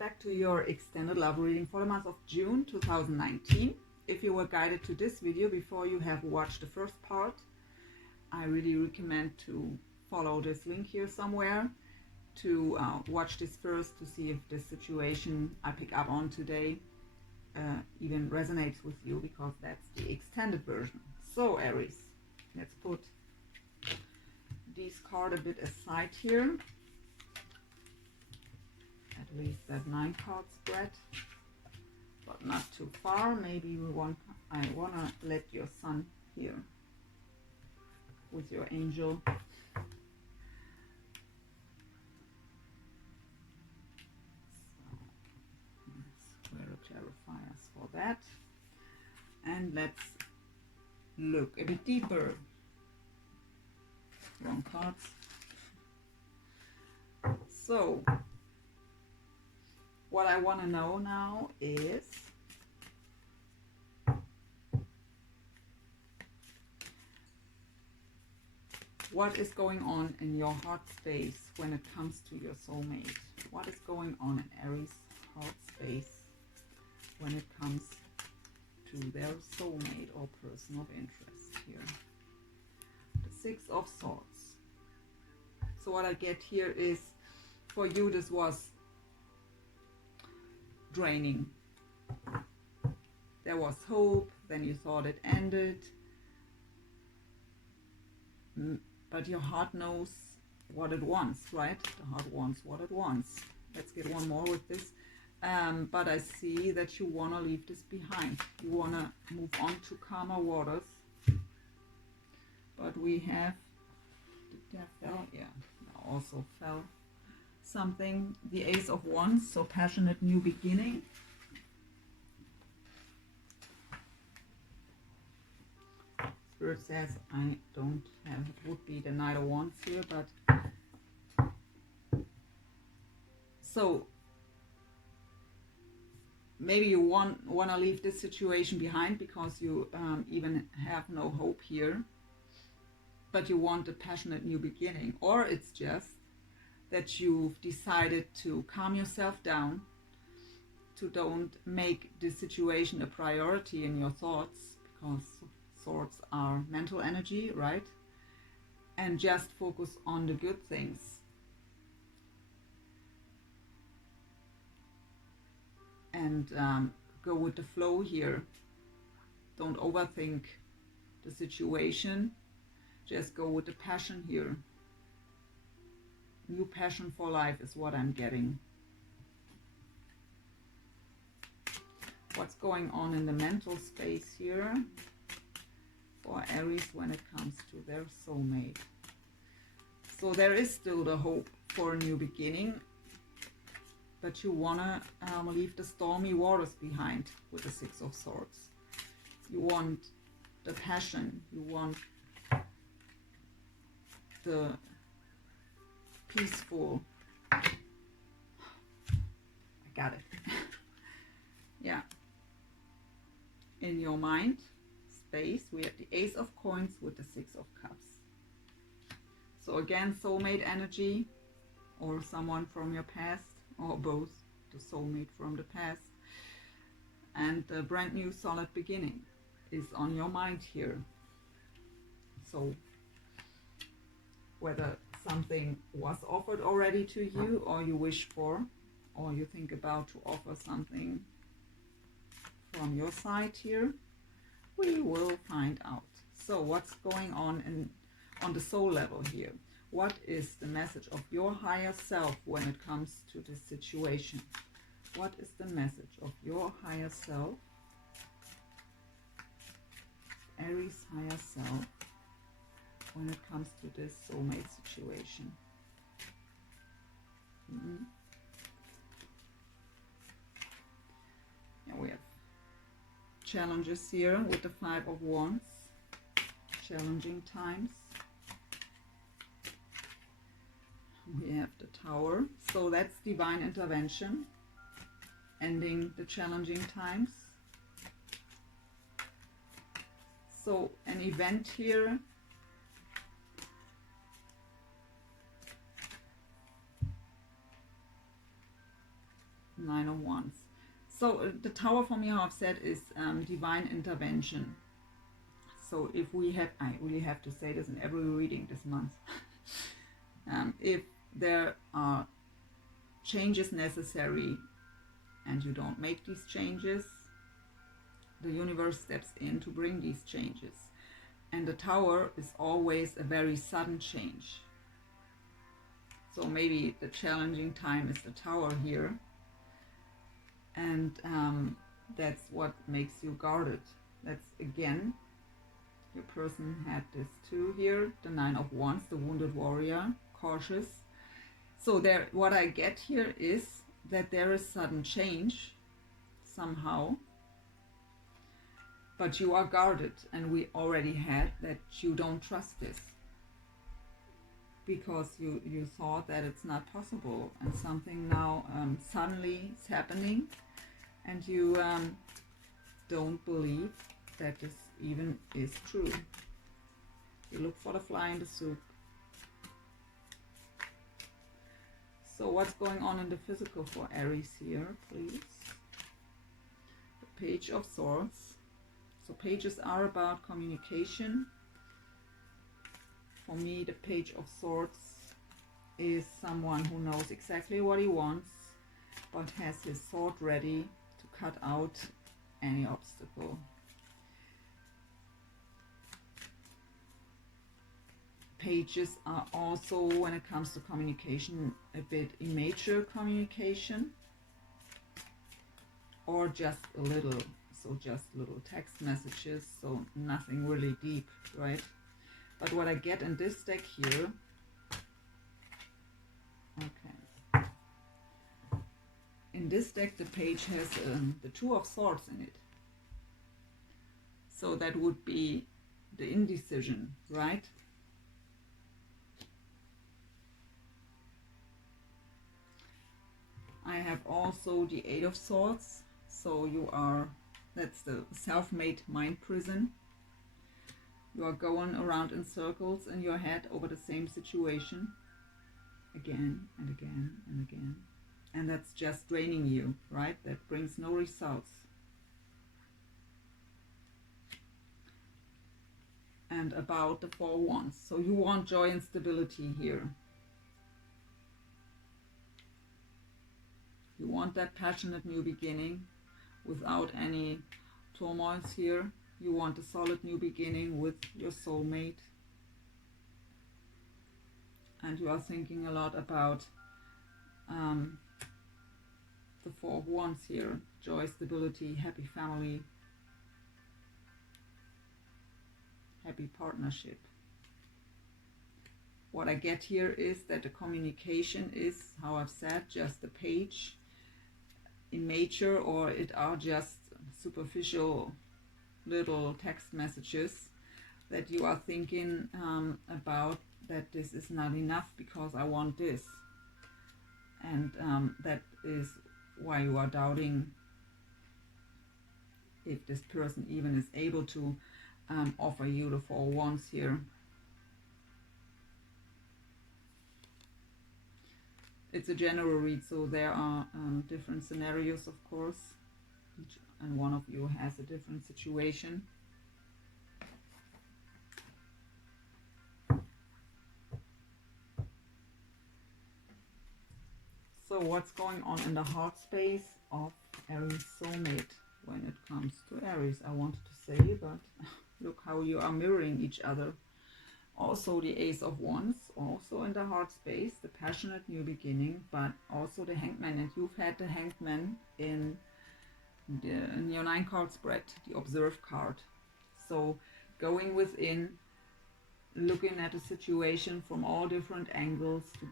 Back to your extended love reading for the month of June 2019. If you were guided to this video before you have watched the first part, I really recommend to follow this link here somewhere to watch this first, to see if this situation I pick up on today even resonates with you, because that's the extended version. So Aries, let's put this card a bit aside here. At least that 9 card spread, but not too far. Maybe I wanna let your sun here with your angel. So let's wear a clarifiers for that, and let's look a bit deeper. Wrong cards. So what I want to know now is what is going on in your heart space when it comes to your soulmate. What is going on in Aries heart space when it comes to their soulmate or person of interest here. The 6 of Swords. So what I get here is, for you this was draining. There was hope, then you thought it ended, but your heart knows what it wants, right? The heart wants what it wants. Let's get one more with this. But I see that you want to leave this behind. You want to move on to calmer waters. But we have, did there fell? Yeah, also fell something. The Ace of Wands, so passionate new beginning. Spirit says I don't have, it would be the Knight of Wands here, but so maybe you want to leave this situation behind because you even have no hope here, but you want a passionate new beginning. Or it's just that you've decided to calm yourself down, to don't make this situation a priority in your thoughts, because swords are mental energy, right? And just focus on the good things. And go with the flow here. Don't overthink the situation. Just go with the passion here. New passion for life is what I'm getting. What's going on in the mental space here for Aries when it comes to their soulmate? So there is still the hope for a new beginning, but you want to leave the stormy waters behind with the 6 of Swords. You want the passion, you want the peaceful, I got it, yeah, in your mind space. We have the Ace of Coins with the 6 of Cups. So again, soulmate energy, or someone from your past, or both, the soulmate from the past. And the brand new solid beginning is on your mind here. So whether something was offered already to you, or you wish for, or you think about to offer something from your side here, we will find out. So what's going on on the soul level here? What is the message of your higher self when it comes to this situation? What is the message of your higher self, Aries higher self, when it comes to this soulmate situation? Yeah, we have challenges here with the 5 of Wands, challenging times. We have the Tower, so that's divine intervention, ending the challenging times. So an event here Nine of Wands. So the Tower for me, how I've said, is divine intervention. So if we have, I really have to say this in every reading this month, if there are changes necessary and you don't make these changes, the universe steps in to bring these changes. And the Tower is always a very sudden change. So maybe the challenging time is the Tower here. And that's what makes you guarded. That's, again, your person had this too here. The Nine of Wands, the wounded warrior, cautious. So there, what I get here is that there is sudden change somehow. But you are guarded, and we already had that you don't trust this. Because you thought that it's not possible, and something now suddenly is happening, and you don't believe that this even is true. You look for the fly in the soup. So what's going on in the physical for Aries here, please? The Page of Swords. So pages are about communication. For me, the Page of Swords is someone who knows exactly what he wants, but has his sword ready to cut out any obstacle. Pages are also, when it comes to communication, a bit immature communication, or just a little, so just little text messages, so nothing really deep, right? But what I get in this deck here, okay, in this deck the page has the Two of Swords in it. So that would be the indecision, right? I have also the Eight of Swords. So you are, that's the self-made mind prison. You are going around in circles in your head over the same situation again and again and again. And that's just draining you, right? That brings no results. And about the Four of Wands. So you want joy and stability here. You want that passionate new beginning without any turmoils here. You want a solid new beginning with your soulmate. And you are thinking a lot about the Four of Wands here. Joy, stability, happy family, happy partnership. What I get here is that the communication is, how I've said, just a page, immature, or it are just superficial little text messages that you are thinking about, that this is not enough because I want this. And that is why you are doubting if this person even is able to offer you the Four of Wands here. It's a general read, so there are different scenarios, of course, and one of you has a different situation. So what's going on in the heart space of Aries soulmate when it comes to Aries? I wanted to say, but look how you are mirroring each other. Also the Ace of Wands, also in the heart space, the passionate new beginning, but also the Hangman. And you've had the Hangman in your 9-card spread, the Observe card. So going within, looking at a situation from all different angles to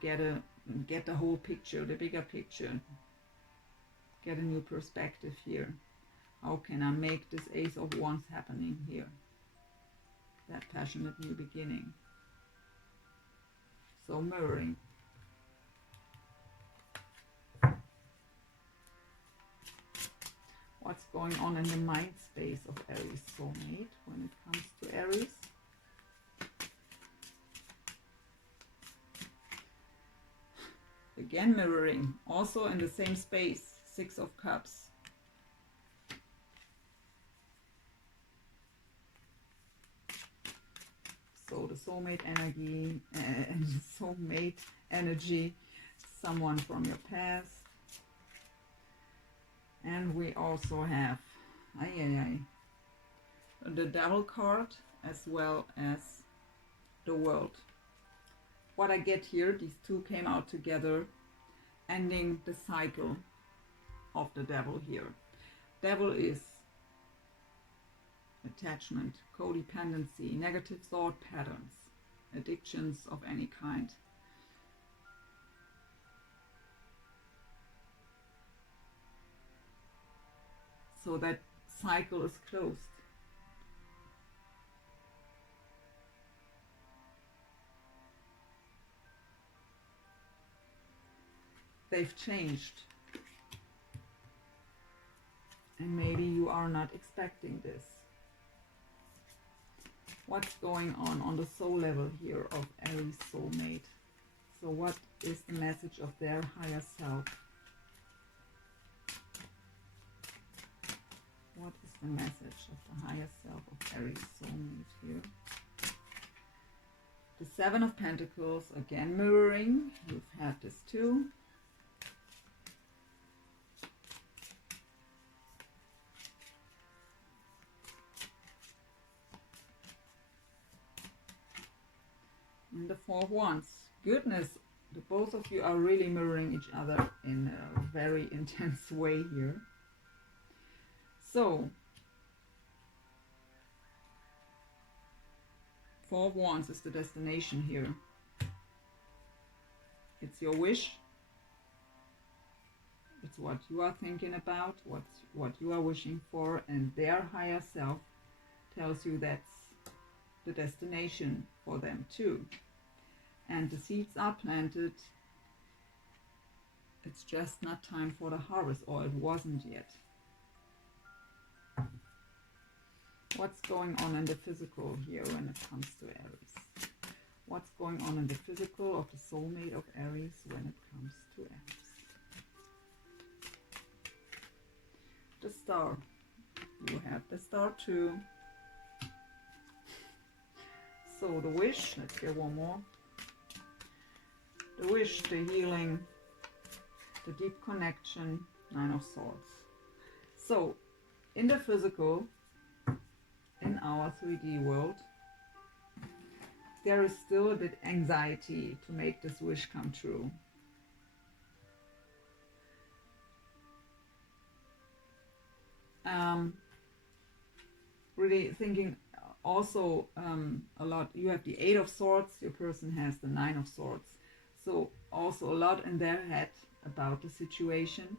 get the whole picture, the bigger picture, get a new perspective here. How can I make this Ace of Wands happening here? That passionate new beginning. So mirroring. What's going on in the mind space of Aries soulmate when it comes to Aries? Again mirroring, also in the same space. Six of Cups. So the soulmate energy, someone from your past. And we also have the Devil card as well as the World. What I get here, these two came out together, ending the cycle of the Devil here. Devil is attachment, codependency, negative thought patterns, addictions of any kind. So that cycle is closed. They've changed. And maybe you are not expecting this. What's going on the soul level here of Aries soulmate? So what is the message of their higher self? What is the message of the higher self of Aries soulmate here? The Seven of Pentacles, again mirroring. You've had this too. And the Four of Wands. Goodness, the both of you are really mirroring each other in a very intense way here. So, Four of Wands is the destination here. It's your wish. It's what you are thinking about, what you are wishing for, and their higher self tells you that's the destination for them too. And the seeds are planted. It's just not time for the harvest, or it wasn't yet. What's going on in the physical here when it comes to Aries? What's going on in the physical of the soulmate of Aries when it comes to Aries? The Star. You have the Star too. So the wish, let's get one more. The wish, the healing, the deep connection, Nine of Swords. So, in the physical, in our 3D world, there is still a bit anxiety to make this wish come true. Really thinking also a lot. You have the Eight of Swords, your person has the Nine of Swords. So also a lot in their head about the situation.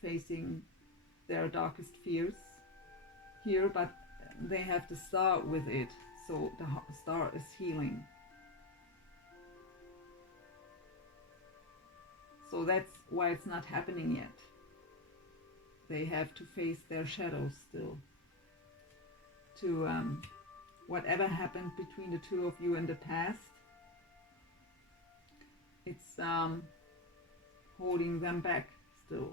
Facing their darkest fears here, but they have the Star with it. So the Star is healing. So that's why it's not happening yet. They have to face their shadows still. To whatever happened between the two of you in the past, it's holding them back still.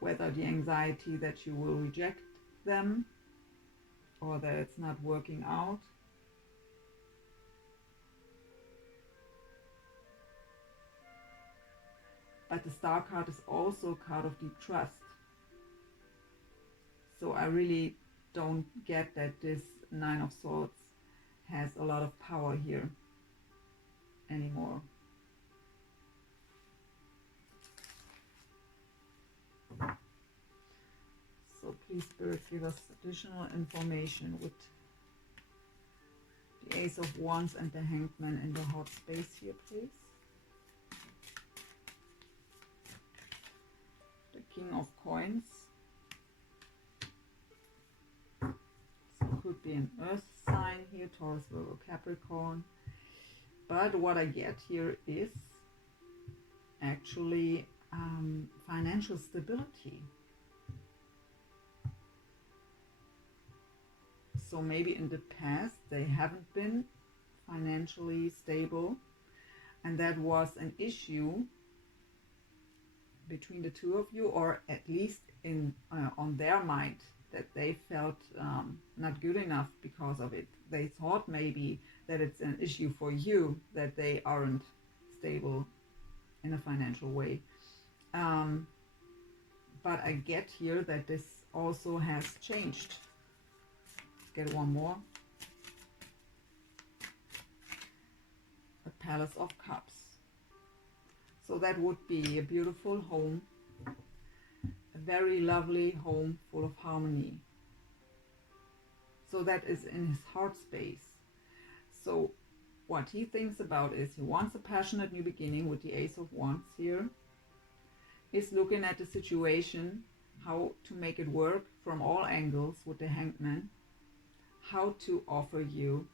Whether the anxiety that you will reject them, or that it's not working out. But the Star card is also a card of deep trust. So I really don't get that this Nine of Swords has a lot of power here anymore. So please, Spirit, give us additional information with the Ace of Wands and the Hanged Man in the hot space here, please. The King of Coins. Could be an earth sign here, Taurus, Virgo, Capricorn. But what I get here is actually financial stability. So maybe in the past they haven't been financially stable, and that was an issue between the two of you, or at least in on their mind, that they felt not good enough because of it. They thought maybe that it's an issue for you, that they aren't stable in a financial way. But I get here that this also has changed. Let's get one more. The Palace of Cups. So that would be a beautiful home, a very lovely home full of harmony. So that is in his heart space. So what he thinks about is he wants a passionate new beginning with the Ace of Wands here. He's looking at the situation, how to make it work from all angles with the Hangman, how to offer you,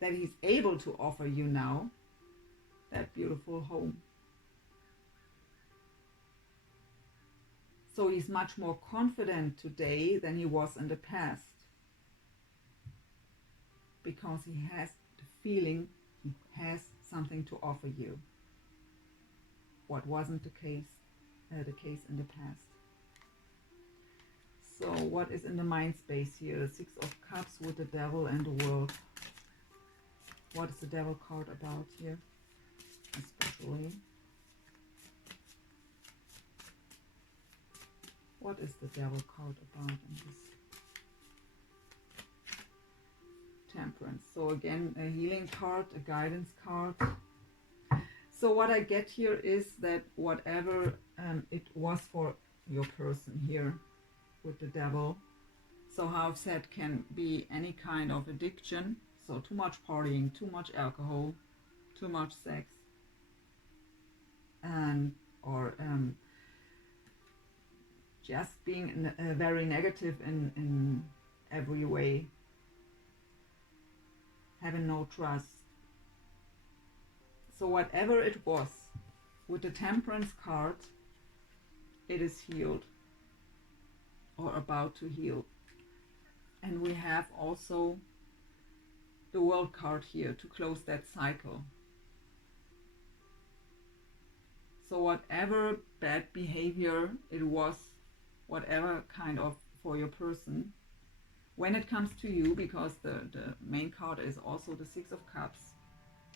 that he's able to offer you now, that beautiful home. So he's much more confident today than he was in the past, because he has the feeling he has something to offer you. What wasn't the case in the past. So what is in the mind space here? The Six of Cups with the Devil and the World. What is the Devil card about here, especially? What is the Devil card about in this? Temperance. So again, a healing card, a guidance card. So what I get here is that whatever it was for your person here with the Devil, so how I've said, can be any kind of addiction. So too much partying, too much alcohol, too much sex, and or just being very negative in every way, having no trust. So whatever it was, with the Temperance card, it is healed or about to heal. And we have also the World card here to close that cycle. So whatever bad behavior it was, whatever kind of for your person, when it comes to you, because the main card is also the Six of Cups,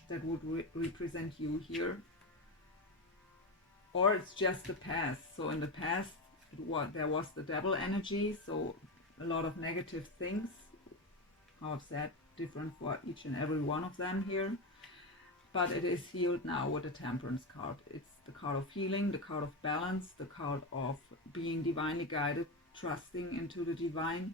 that would represent you here, or it's just the past. So in the past there was the Devil energy, so a lot of negative things, how I've said, different for each and every one of them here, but it is healed now with the Temperance card. It's the card of healing, the card of balance, the card of being divinely guided, trusting into the divine.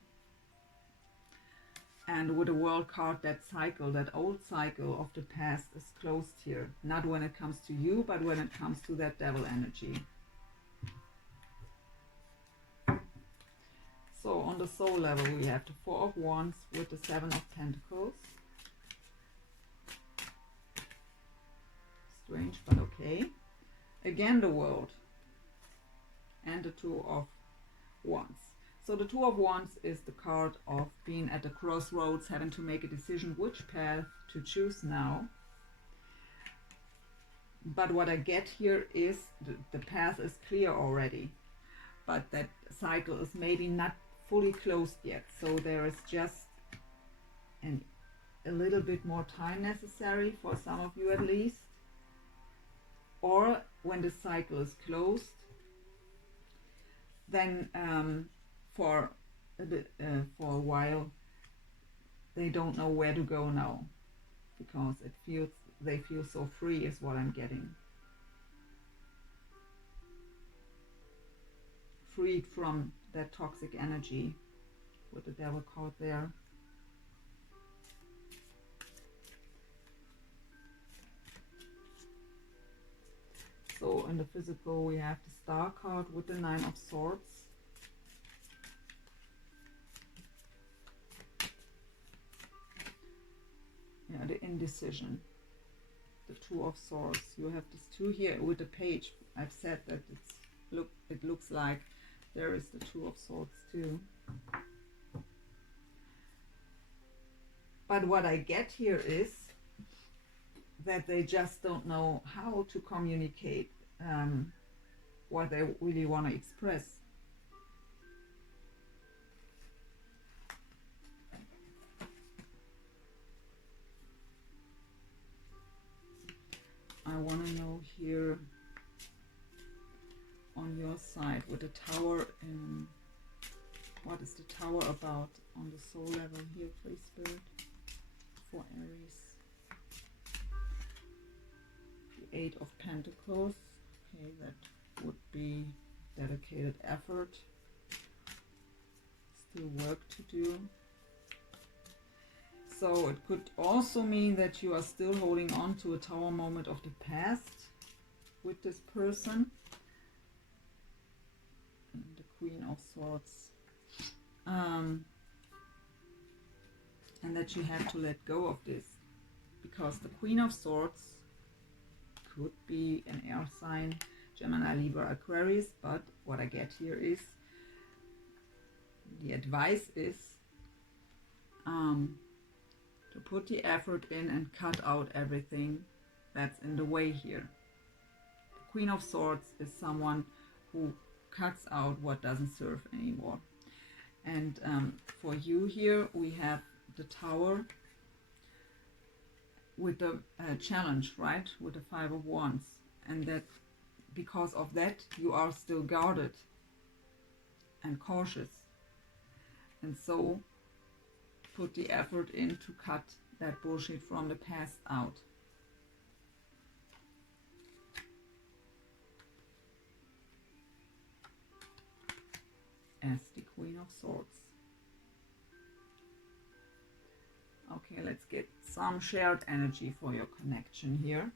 And with the World card, that cycle, that old cycle of the past is closed here. Not when it comes to you, but when it comes to that Devil energy. So on the soul level, we have the Four of Wands with the Seven of Pentacles. Strange, but okay. Again, the World. And the Two of Wands. So the Two of Wands is the card of being at the crossroads, having to make a decision which path to choose now. But what I get here is the path is clear already, but that cycle is maybe not fully closed yet. So there is just a little bit more time necessary for some of you at least. Or when the cycle is closed, then for a while they don't know where to go now, because they feel so free is what I'm getting. Freed from that toxic energy with the Devil card there. So in the physical, we have the Star card with the Nine of Swords. Yeah, the indecision. The Two of Swords. You have this two here with the Page. I've said that it looks like there is the Two of Swords too. But what I get here is that they just don't know how to communicate what they really want to express. I want to know here on your side with the Tower in, what is the Tower about on the soul level here, please, Spirit, for Aries. The Eight of Pentacles. Okay, that would be dedicated effort. Still work to do. So it could also mean that you are still holding on to a Tower moment of the past with this person. And the Queen of Swords. And that you have to let go of this. Because the Queen of Swords could be an air sign, Gemini, Libra, Aquarius. But what I get here is, the advice is to put the effort in and cut out everything that's in the way here. The Queen of Swords is someone who cuts out what doesn't serve anymore. And for you here, we have the Tower with the challenge, right? With the Five of Wands. And that because of that, you are still guarded and cautious. And so put the effort in to cut that bullshit from the past out. As the Queen of Swords. Okay, let's get some shared energy for your connection here.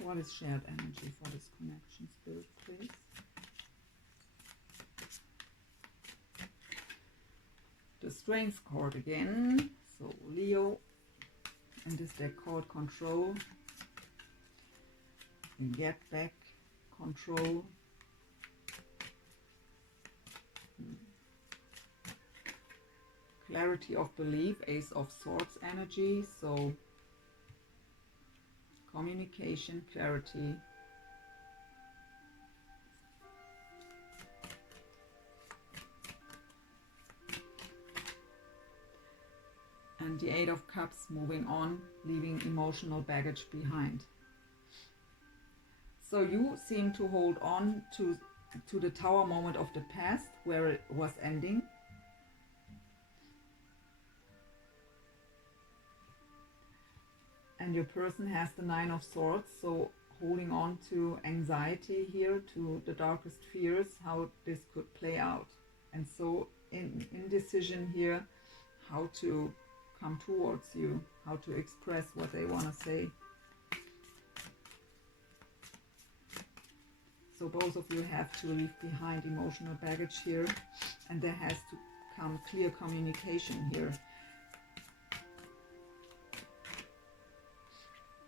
What is shared energy for this connection, Spirit, please? The Strength card again. So Leo, and this deck called Control. We get back control. Clarity of belief, Ace of Swords energy. So communication, clarity. And the Eight of Cups, moving on, leaving emotional baggage behind. So you seem to hold on to the Tower moment of the past, where it was ending. And your person has the Nine of Swords, so holding on to anxiety here, to the darkest fears, how this could play out. And so indecision here, how to come towards you, how to express what they want to say. So both of you have to leave behind emotional baggage here, and there has to come clear communication here.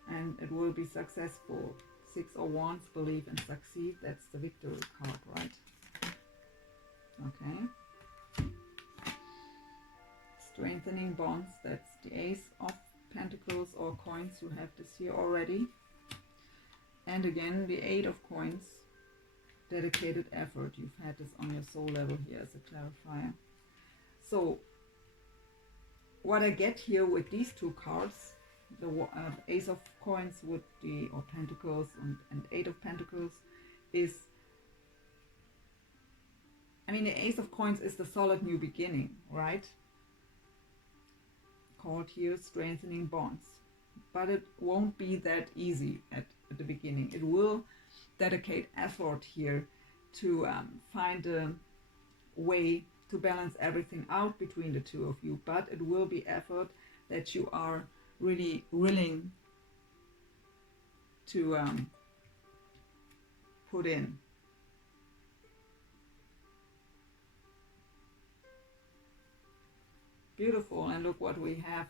And it will be successful. Six of Wands, believe and succeed. That's the victory card, right? Okay. Strengthening bonds. That's the Ace of Pentacles or coins. You have this here already. And again, the Eight of Coins. Dedicated effort. You've had this on your soul level here as a clarifier. So, what I get here with these two cards, the Ace of Coins with the, or Pentacles and Eight of Pentacles, is, I mean, the Ace of Coins is the solid new beginning, right? Called here strengthening bonds. But it won't be that easy at the beginning. It will dedicate effort here to find a way to balance everything out between the two of you. But it will be effort that you are really willing to put in. Beautiful. And look what we have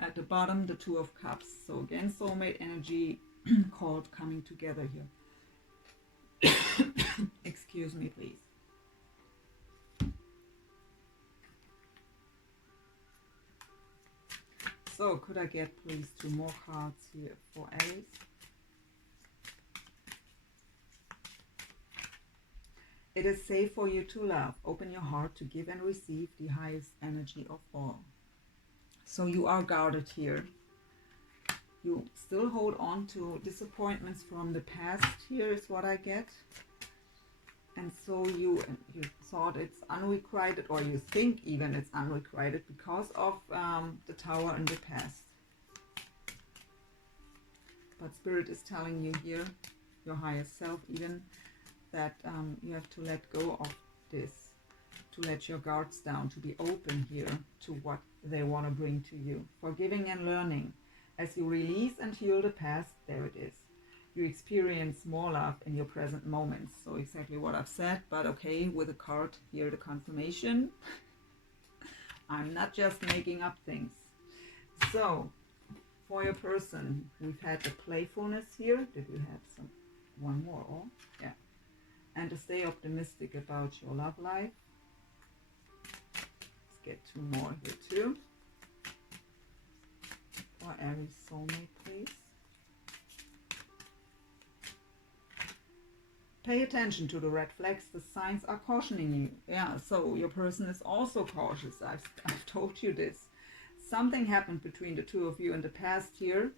at the bottom, the Two of Cups. So again, soulmate energy called coming together here. Excuse me, please. So could I get please 2 more cards here for Aries? It is safe for you to love. Open your heart to give and receive the highest energy of all. So you are guarded here. You still hold on to disappointments from the past. Here is what I get. And so you thought it's unrequited, or you think even it's unrequited because of the Tower in the past. But Spirit is telling you here, your highest self even, that you have to let go of this, to let your guards down, to be open here to what they want to bring to you. Forgiving and learning. As you release and heal the past, there it is. You experience more love in your present moments. So exactly what I've said, but okay, with a card here, the confirmation. I'm not just making up things. So, for your person, we've had the playfulness here. Did we have one more? Oh, yeah. And to stay optimistic about your love life. Let's get 2 more here too. For Aries soulmate, please. Pay attention to the red flags. The signs are cautioning you. Yeah, so your person is also cautious. I've told you this. Something happened between the 2 of you in the past year,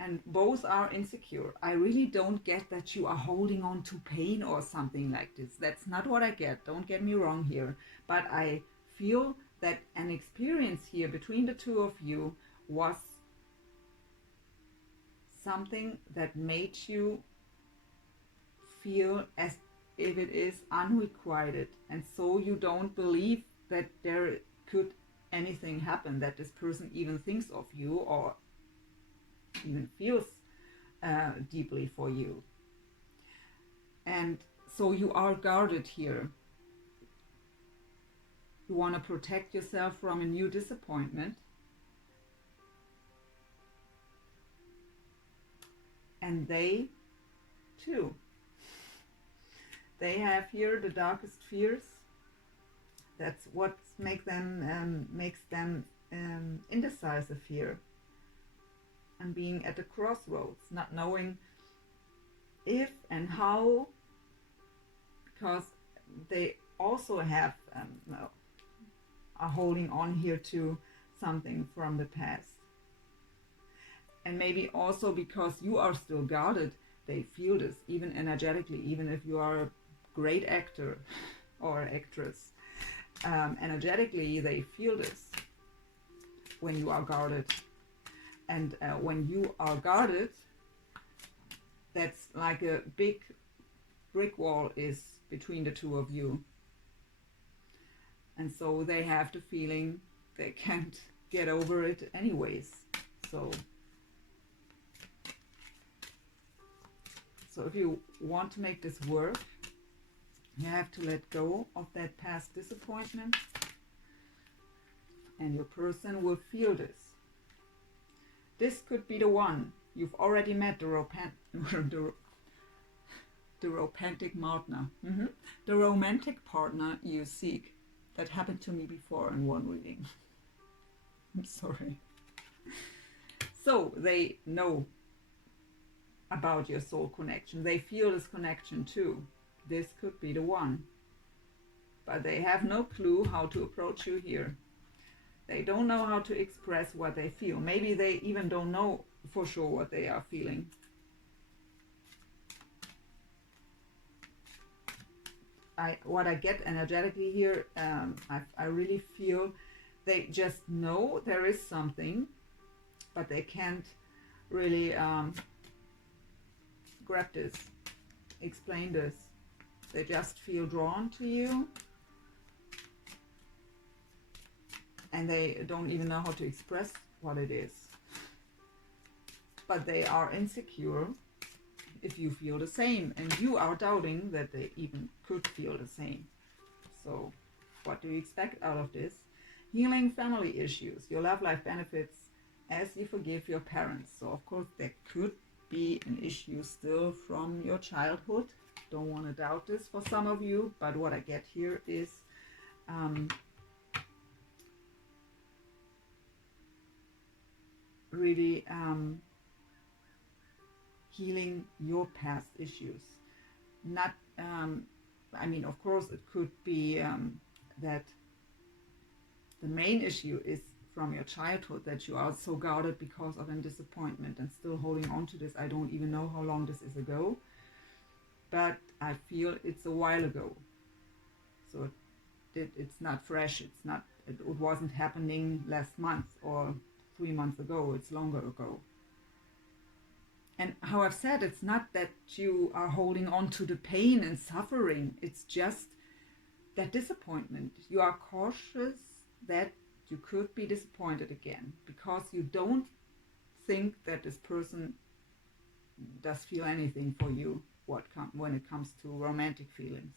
and both are insecure. I really don't get that you are holding on to pain or something like this. That's not what I get. Don't get me wrong here. But I feel that an experience here between the 2 of you was something that made you feel as if it is unrequited, and so you don't believe that there could anything happen, that this person even thinks of you or even feels deeply for you. And so you are guarded here. You want to protect yourself from a new disappointment, and they too. They have here the darkest fears. That's what makes them indecisive here. And being at the crossroads, not knowing if and how, because they also have are holding on here to something from the past. And maybe also because you are still guarded, they feel this, even energetically, even if you are a great actor or actress. Energetically, they feel this when you are guarded. And when you are guarded, that's like a big brick wall is between the 2 of you. And so they have the feeling they can't get over it anyways. So if you want to make this work, you have to let go of that past disappointment, and your person will feel this. This could be the one. You've already met the romantic partner. The romantic partner you seek. That happened to me before in one reading. I'm sorry. So they know about your soul connection. They feel this connection too. This could be the one. But they have no clue how to approach you here. They don't know how to express what they feel. Maybe they even don't know for sure what they are feeling. What I get energetically here, I really feel they just know there is something, but they can't really grab this, explain this. They just feel drawn to you, and they don't even know how to express what it is. But they are insecure if you feel the same, and you are doubting that they even could feel the same. So what do you expect out of this? Healing family issues. Your love life benefits as you forgive your parents. So of course there could be an issue still from your childhood. Don't want to doubt this for some of you, but what I get here is really healing your past issues. Not, I mean, of course, it could be that the main issue is from your childhood, that you are so guarded because of a disappointment and still holding on to this. I don't even know how long this is ago, but I feel it's a while ago. So it's not fresh. It wasn't happening last month or 3 months ago. It's longer ago. And how I've said, it's not that you are holding on to the pain and suffering. It's just that disappointment. You are cautious that you could be disappointed again because you don't think that this person does feel anything for you when it comes to romantic feelings.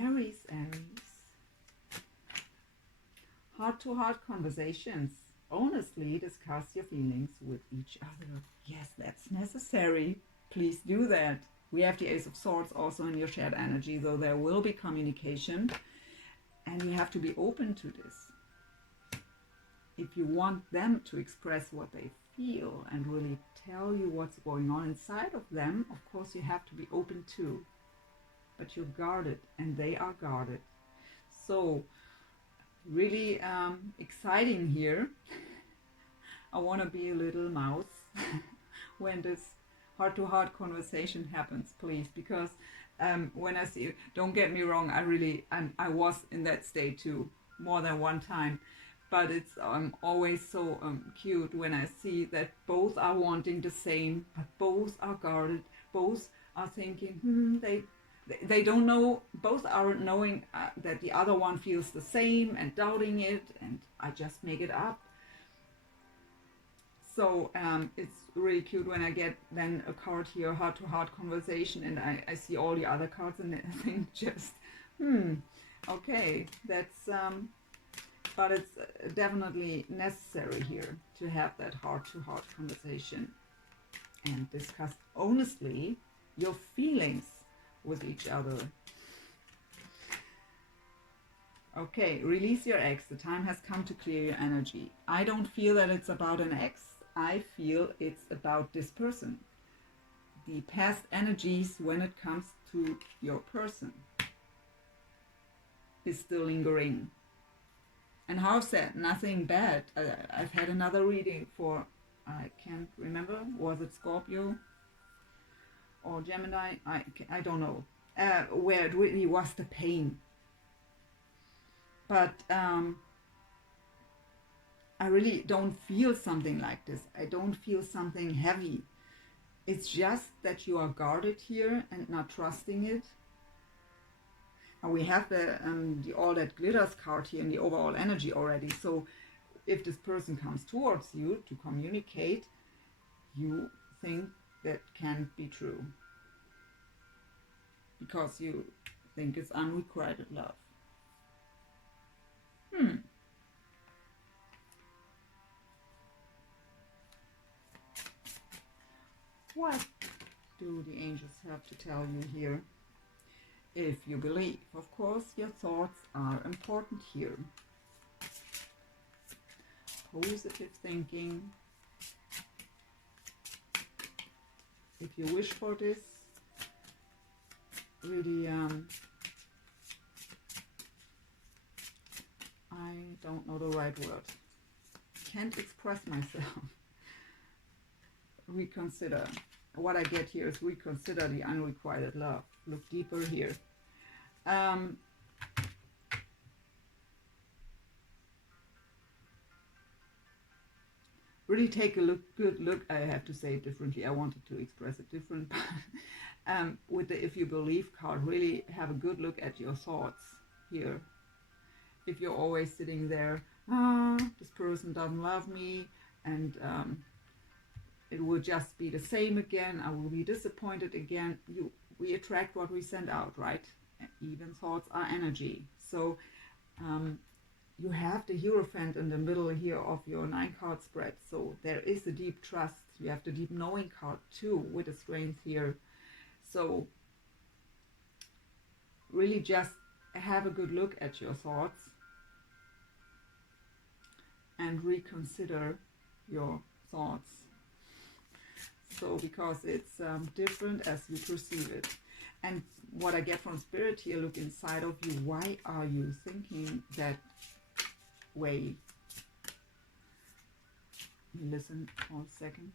Aries, heart-to-heart conversations. Honestly discuss your feelings with each other. Yes, that's necessary. Please do that. We have the Ace of Swords also in your shared energy, so there will be communication, and you have to be open to this. If you want them to express what they feel and really tell you what's going on inside of them, of course you have to be open too. But you're guarded and they are guarded. So really exciting here. I want to be a little mouse when this heart-to-heart conversation happens, please, because when I see, don't get me wrong, I was in that state too, more than one time, but it's always so cute when I see that both are wanting the same, but both are guarded, both are thinking, they don't know, both aren't knowing that the other one feels the same and doubting it, and I just make it up. So it's really cute when I get then a card here, heart-to-heart conversation, and I see all the other cards and I think just, okay, that's, but it's definitely necessary here to have that heart-to-heart conversation and discuss honestly your feelings with each other. Okay, release your ex. The time has come to clear your energy. I don't feel that it's about an ex. I feel it's about this person. The past energies when it comes to your person is still lingering. And how said, nothing bad. I've had another reading for, I can't remember, was it Scorpio or Gemini? I don't know. Where it really was the pain. But I really don't feel something like this. I don't feel something heavy. It's just that you are guarded here and not trusting it. And we have the All That Glitters card here in the overall energy already. So if this person comes towards you to communicate, you think that can't be true. Because you think it's unrequited love. What do the angels have to tell you here? If you believe, of course, your thoughts are important here. Positive thinking. If you wish for this, really, I don't know the right word. Can't express myself. Reconsider. What I get here is reconsider the unrequited love. Look deeper here. Really take a good look. I have to say it differently. I wanted to express it different. With the if you believe card, really have a good look at your thoughts here. If you're always sitting there, this person doesn't love me, and it will just be the same again, I will be disappointed again. We attract what we send out, right? Even thoughts are energy. So you have the Hierophant in the middle here of your 9-card spread. So there is a deep trust. You have the deep knowing card too with the strength here. So really just have a good look at your thoughts and reconsider your thoughts. So because it's different as you perceive it. And what I get from Spirit here, look inside of you. Why are you thinking that way? Listen for a second.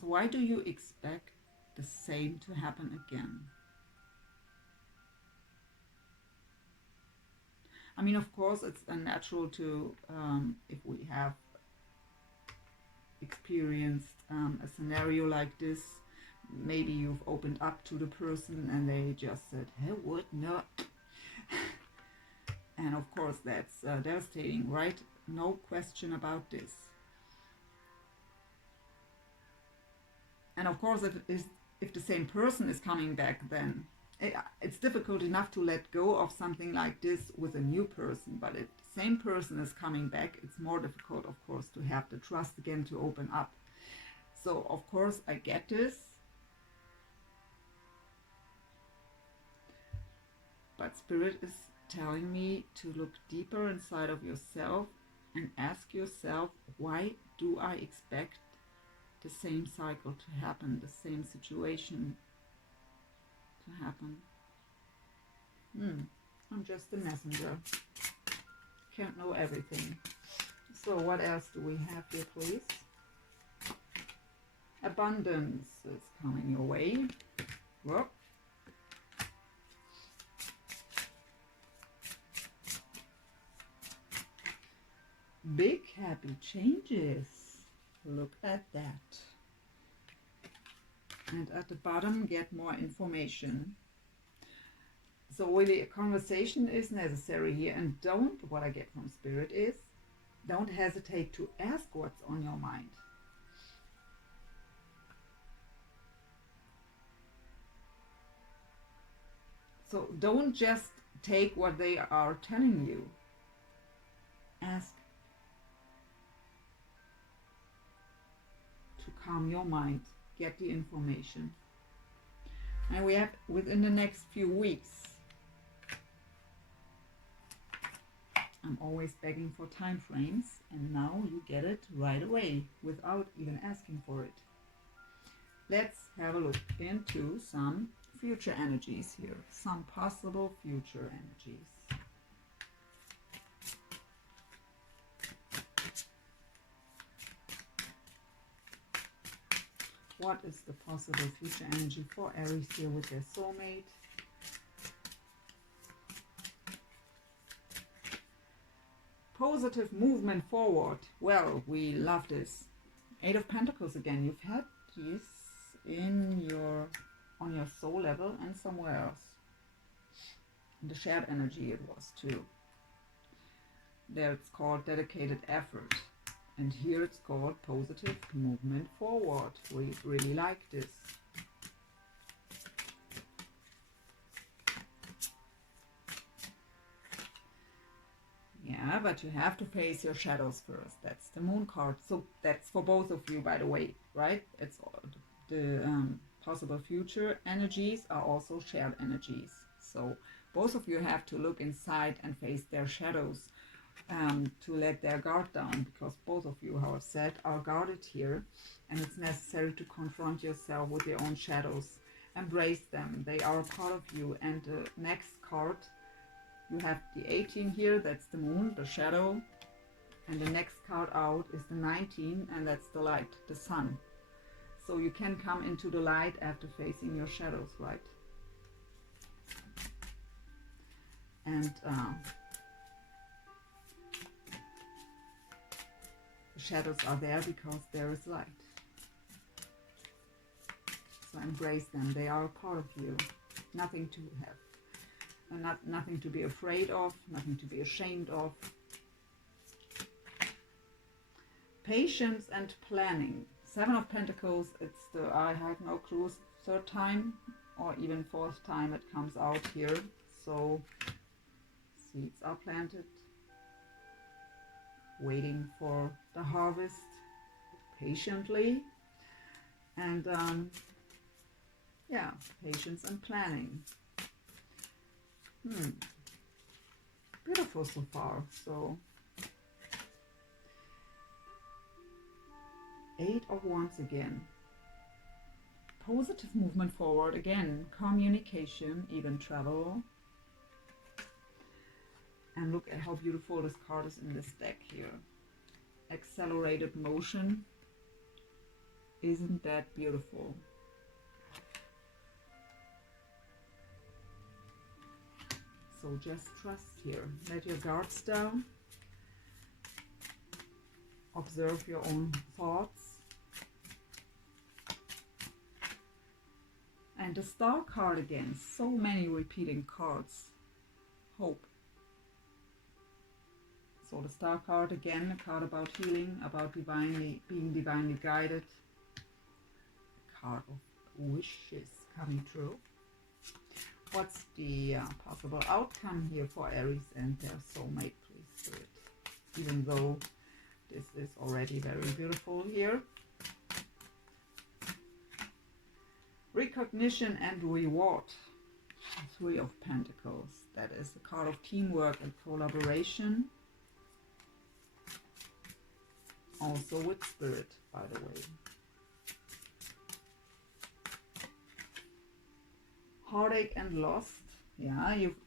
So why do you expect the same to happen again? I mean, of course, it's unnatural to, if we have experienced a scenario like this, maybe you've opened up to the person and they just said, hey, what? No. And of course, that's devastating, right? No question about this. And of course, if the same person is coming back, then it's difficult enough to let go of something like this with a new person. But if the same person is coming back, it's more difficult, of course, to have the trust again to open up. So, of course, I get this. But Spirit is telling me to look deeper inside of yourself and ask yourself, why do I expect the same cycle to happen, the same situation to happen? I'm just a messenger. Can't know everything. So what else do we have here, please? Abundance is coming your way. Whoop. Big happy changes. Look at that. And at the bottom, get more information. So really a conversation is necessary here. And what I get from Spirit is, don't hesitate to ask what's on your mind. So don't just take what they are telling you. Ask to calm your mind. Get the information. And we have within the next few weeks. I'm always begging for time frames, and now you get it right away without even asking for it. Let's have a look into some future energies here, some possible future energies. What is the possible future energy for Aries here with their soulmate? Positive movement forward. Well, we love this. 8 of Pentacles again. You've had this on your soul level and somewhere else. The shared energy it was too. There it's called dedicated effort. And here it's called positive movement forward. We really like this. Yeah, but you have to face your shadows first. That's the moon card. So that's for both of you, by the way, right? It's the possible future energies are also shared energies. So both of you have to look inside and face their shadows. To let their guard down, because both of you, how I said, are guarded here, and it's necessary to confront yourself with your own shadows. Embrace them. They are a part of you. And the next card, you have the 18 here, that's the moon, the shadow, and the next card out is the 19, and that's the light, the sun. So you can come into the light after facing your shadows, right? And shadows are there because there is light. So embrace them. They are a part of you. Nothing to have, and nothing to be afraid of, nothing to be ashamed of. Patience and planning. 7 of Pentacles. It's the, I have no clue, 3rd time or even 4th time it comes out here. So seeds are planted. waiting for the harvest patiently. And yeah, patience and planning. Beautiful so far. So 8 of Wands again. Positive movement forward again. Communication, even travel. And look at how beautiful this card is in this deck here. Accelerated motion. Isn't that beautiful? So just trust here. Let your guards down. Observe your own thoughts. And the Star card again. So many repeating cards. Hope. So the Star card again, a card about healing, about being divinely guided. A card of wishes coming true. What's the possible outcome here for Aries and their soulmate, please, Spirit? Even though this is already very beautiful here. Recognition and reward. 3 of Pentacles. That is a card of teamwork and collaboration. Also with Spirit, by the way. Heartache and lost. Yeah, you've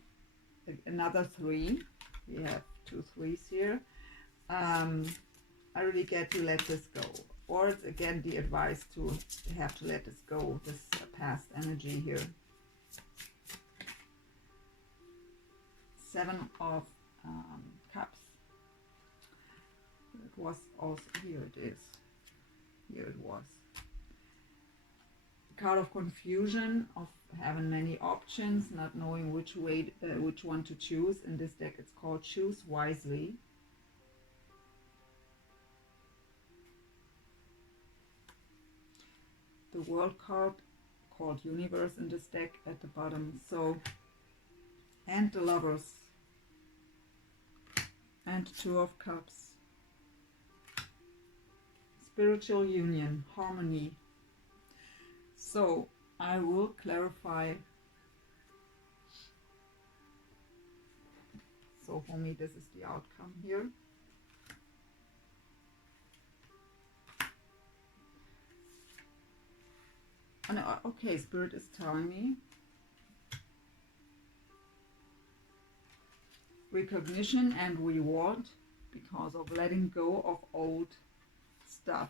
another 3. We have 2 3s here. I really get to let this go. Or it's again the advice to have to let this go, this past energy here. 7 of Cups. It was also, here it is. Here it was. Card of confusion, of having many options, not knowing which one to choose. In this deck it's called Choose Wisely. The World card, called Universe in this deck at the bottom. So, and the Lovers. And 2 of Cups. Spiritual union, harmony. So, I will clarify. So for me, this is the outcome here. And okay, Spirit is telling me recognition and reward because of letting go of old stuff.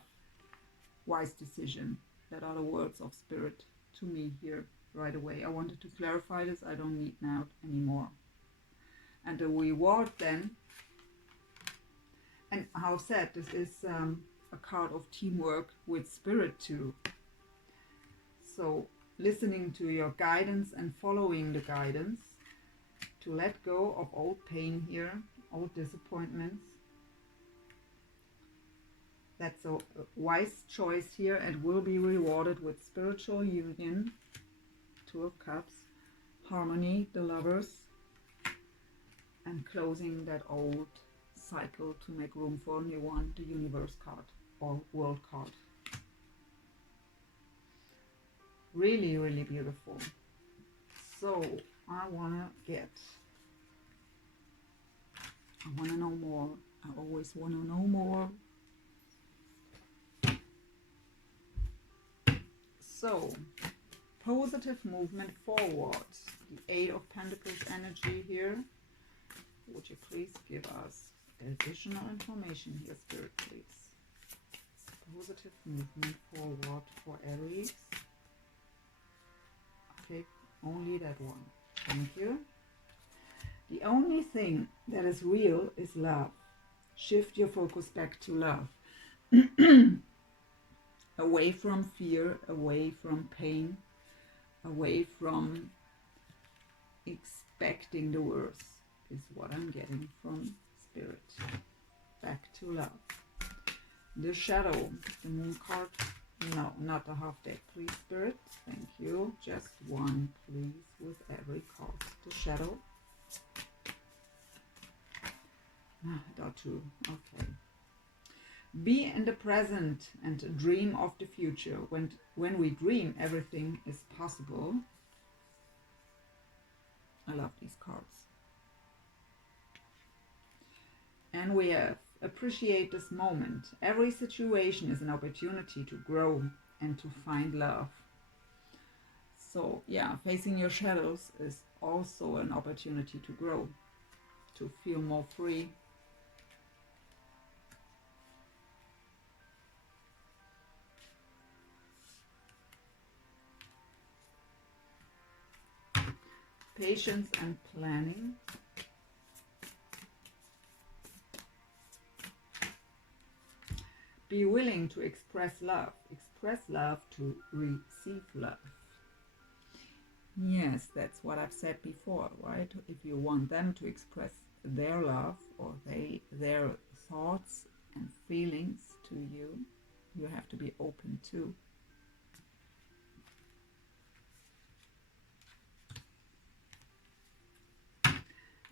Wise decision. That are the words of Spirit to me here right away. I wanted to clarify this. I don't need now anymore. And the reward then, and how said, this is a card of teamwork with Spirit too. So listening to your guidance and following the guidance to let go of old pain here, old disappointments. That's a wise choice here and will be rewarded with spiritual union, 2 of Cups, harmony, the Lovers, and closing that old cycle to make room for a new one, the Universe card or World card. Really, really beautiful. So I want to know more. I always want to know more. So, positive movement forward. The 8 of Pentacles energy here. Would you please give us additional information here, Spirit, please? Positive movement forward for Aries. Okay, only that one. Thank you. The only thing that is real is love. Shift your focus back to love. Away from fear, away from pain, away from expecting the worst is what I'm getting from Spirit. Back to love. The Shadow, the Moon card. No, not a half deck, please, Spirit. Thank you. Just one, please, with every card. The Shadow. Dot two. Okay. Be in the present and dream of the future. When we dream, everything is possible. I love these cards. And we have appreciate this moment. Every situation is an opportunity to grow and to find love. So yeah, facing your shadows is also an opportunity to grow, to feel more free. Patience and planning. Be willing to express love. Express love to receive love. Yes, that's what I've said before, right? If you want them to express their love or their thoughts and feelings to you, you have to be open too.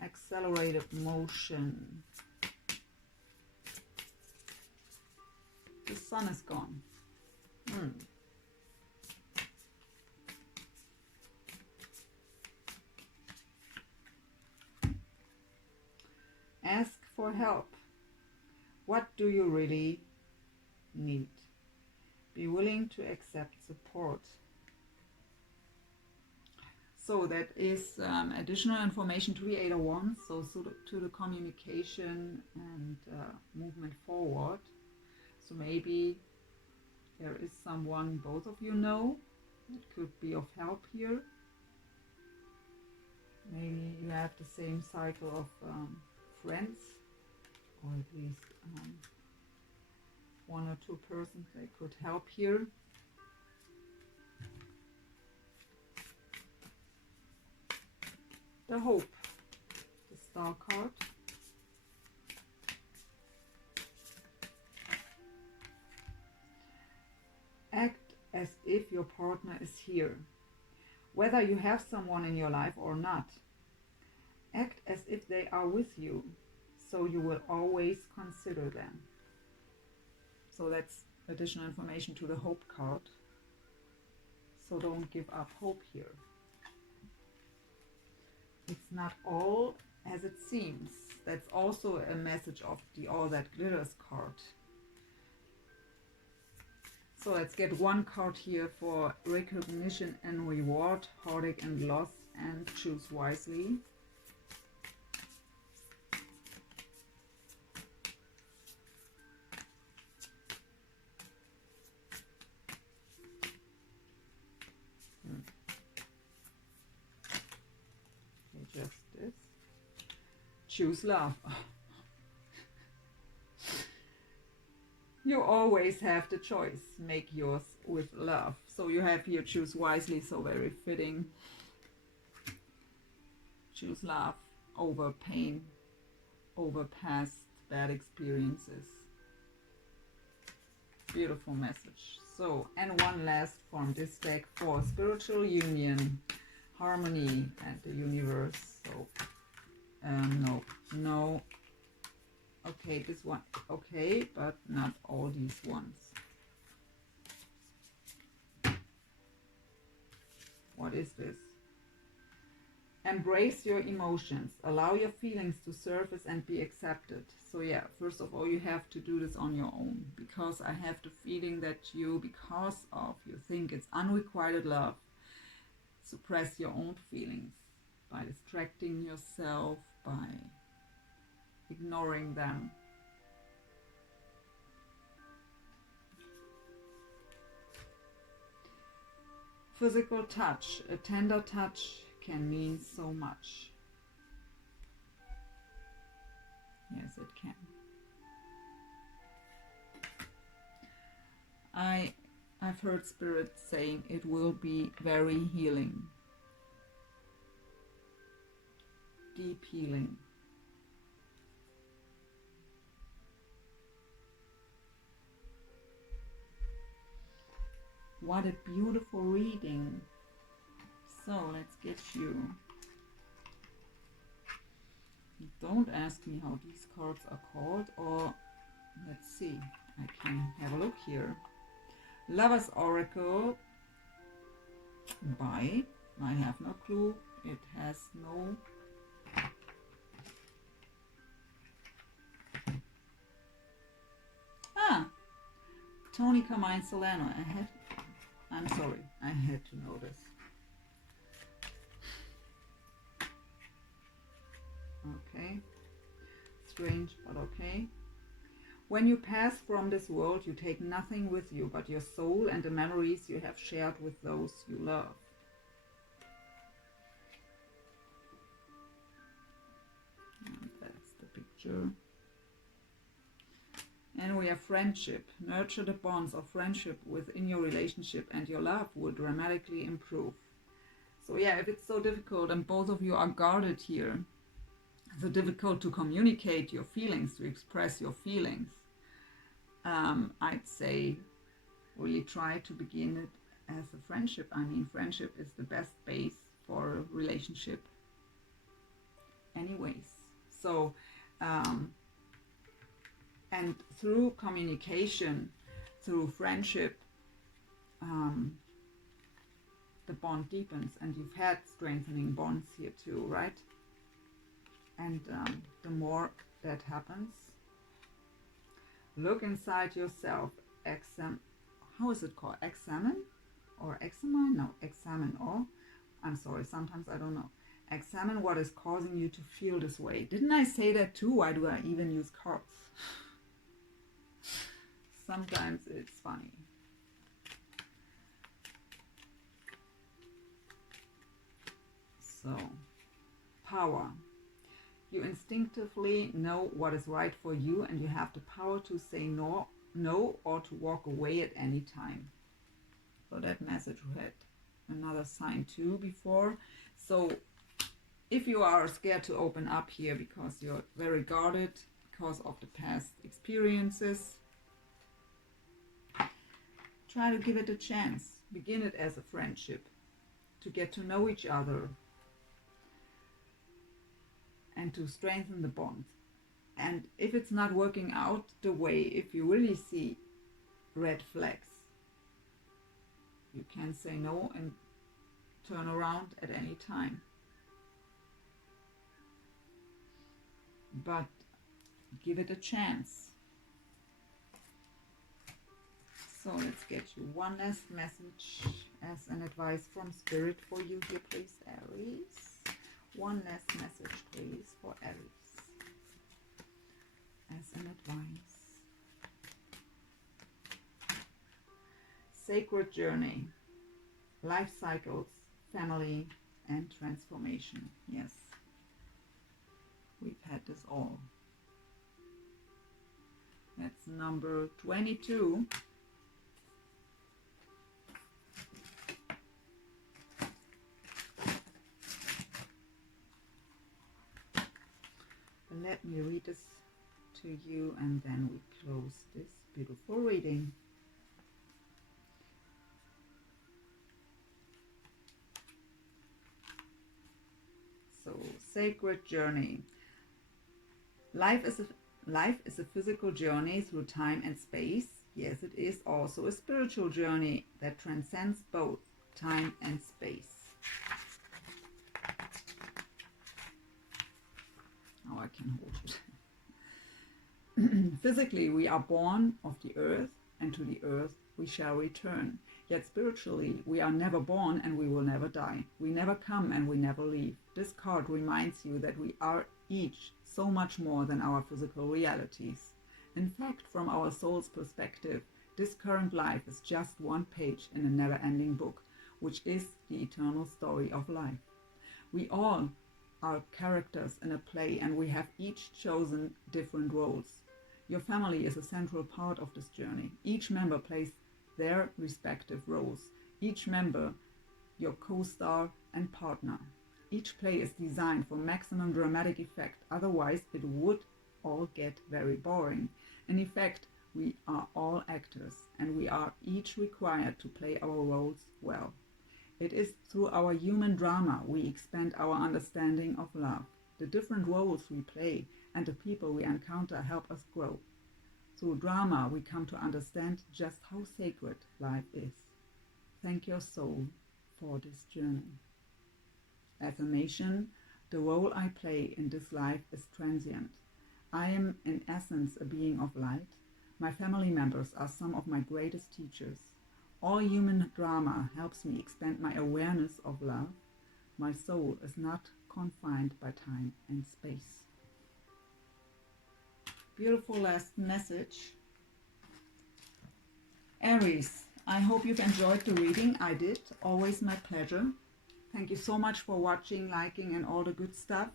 Accelerated motion. The sun is gone. Ask for help. What do you really need? Be willing to accept support. So that is additional information to the 8 of Wands, so to the communication and movement forward. So maybe there is someone both of you know that could be of help here. Maybe you have the same cycle of friends, or at least one or two persons that could help here. The Hope, the Star card. Act as if your partner is here. Whether you have someone in your life or not, act as if they are with you, so you will always consider them. So that's additional information to the Hope card. So don't give up hope here. It's not all as it seems. That's also a message of the All That Glitters card. So let's get one card here for recognition and reward, heartache and loss, and choose wisely. Justice. Choose love. You always have the choice. Make yours with love. So you have here choose wisely, so very fitting. Choose love over pain, over past bad experiences. Beautiful message. So, and one last from this deck for spiritual union, harmony, and the universe. So, no. Okay, this one, okay, but not all these ones. What is this? Embrace your emotions. Allow your feelings to surface and be accepted. So yeah, first of all, you have to do this on your own, because I have the feeling that you think it's unrequited love, suppress your own feelings by distracting yourself, by ignoring them. Physical touch, a tender touch can mean so much. Yes, it can. I've heard Spirit saying it will be very healing. Deep healing. What a beautiful reading. So let's get you Don't ask me how these cards are called, or let's see, I can have a look here. Lover's Oracle by, I have no clue, it has no, Tony Carmine Solano. I'm sorry, I had to know this. Okay, strange, but okay. When you pass from this world, you take nothing with you but your soul and the memories you have shared with those you love. And that's the picture. And we have friendship. Nurture the bonds of friendship within your relationship and your love will dramatically improve. So yeah, if it's so difficult and both of you are guarded here, so difficult to communicate your feelings, to express your feelings, I'd say really try to begin it as a friendship. I mean, friendship is the best base for a relationship anyways. So and through communication, through friendship, the bond deepens, and you've had strengthening bonds here too, right? And the more that happens, look inside yourself. How is it called? Examine or examine? No, examine. Or I'm sorry, sometimes I don't know. Examine what is causing you to feel this way. Didn't I say that too? Why do I even use cards? Sometimes it's funny. So, power. You instinctively know what is right for you, and you have the power to say no, or to walk away at any time. So that message had another sign too before. So if you are scared to open up here because you're very guarded because of the past experiences, try to give it a chance. Begin it as a friendship to get to know each other and to strengthen the bond. And if it's not working out the way, if you really see red flags, you can say no and turn around at any time. But give it a chance. So let's get you one last message as an advice from Spirit for you here, please, Aries. One last message, please, for Aries as an advice. Sacred journey, life cycles, family, and transformation. Yes, we've had this all. That's number 22. Let me read this to you and then we close this beautiful reading. So, sacred journey. Life is a physical journey through time and space. Yes, it is also a spiritual journey that transcends both time and space. Now I can hold it. Physically, we are born of the earth, and to the earth we shall return. Yet spiritually, we are never born and we will never die. We never come and we never leave. This card reminds you that we are each so much more than our physical realities. In fact, from our soul's perspective, this current life is just one page in a never-ending book, which is the eternal story of life. We all are characters in a play, and we have each chosen different roles. Your family is a central part of this journey. Each member plays their respective roles. Each member, your co-star and partner. Each play is designed for maximum dramatic effect, otherwise it would all get very boring. In effect, we are all actors, and we are each required to play our roles well. It is through our human drama we expand our understanding of love. The different roles we play and the people we encounter help us grow. Through drama, we come to understand just how sacred life is. Thank your soul for this journey. Affirmation: the role I play in this life is transient. I am in essence a being of light. My family members are some of my greatest teachers. All human drama helps me expand my awareness of love. My soul is not confined by time and space. Beautiful last message. Aries, I hope you've enjoyed the reading. I did. Always my pleasure. Thank you so much for watching, liking, and all the good stuff.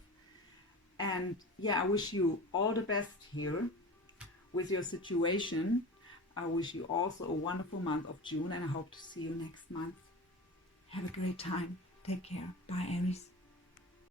And yeah, I wish you all the best here with your situation. I wish you also a wonderful month of June, and I hope to see you next month. Have a great time. Take care. Bye, Aries.